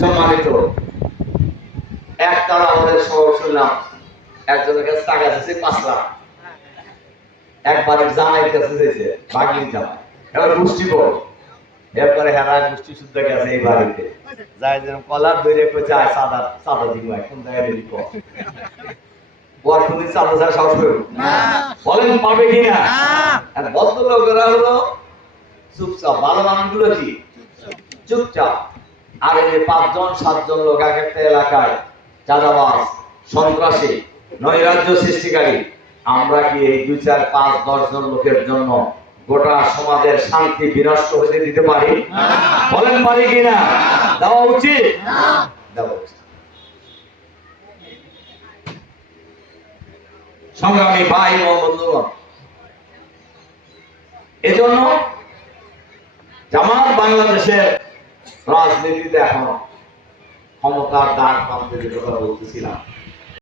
সম্মানিত। একতলা আমাদের শহর শুনলাম একজনের কাছে টাকা আছে পাঁচ লাখ। একবারে জামাইয়ের কাছে দিয়েছে বাগির জামাই। এবার গোষ্ঠী বড় এরপরে হেরায় গোষ্ঠী শুদ্ধ গেছে এই বাড়িতে। যাই যেন কলার ধরে কইছে আয় সাদা সাদা দিব কোন জায়গায় ওর কোন সাদা সাদা সাহস করবে বলেন পাবে কিনা আর ভদ্রলোকেরা হলো চুপচাপ। ভালো মানুষগুলো কি? চুপচাপ। আর এই পাঁচজন সাতজন লোক এক একটা এলাকায় চাঁদাবাজ সন্ত্রাসী নৈরাজ্য সৃষ্টিকারী। আমরা কি এই দুই চার পাঁচ দশ জন লোকের জন্য গোটা সমাজের শান্তি বিনষ্ট হতে দিতে পারি? বলেন পারি কিনা দেওয়া উচিত? দেওয়া উচিত। সংগ্রামী ভাই ও বন্ধুগণ এজন্য জামাত বাংলাদেশের রাজনীতিতে এখন ক্ষমতার দাগ পান্তে যে কথা বলতেছিলাম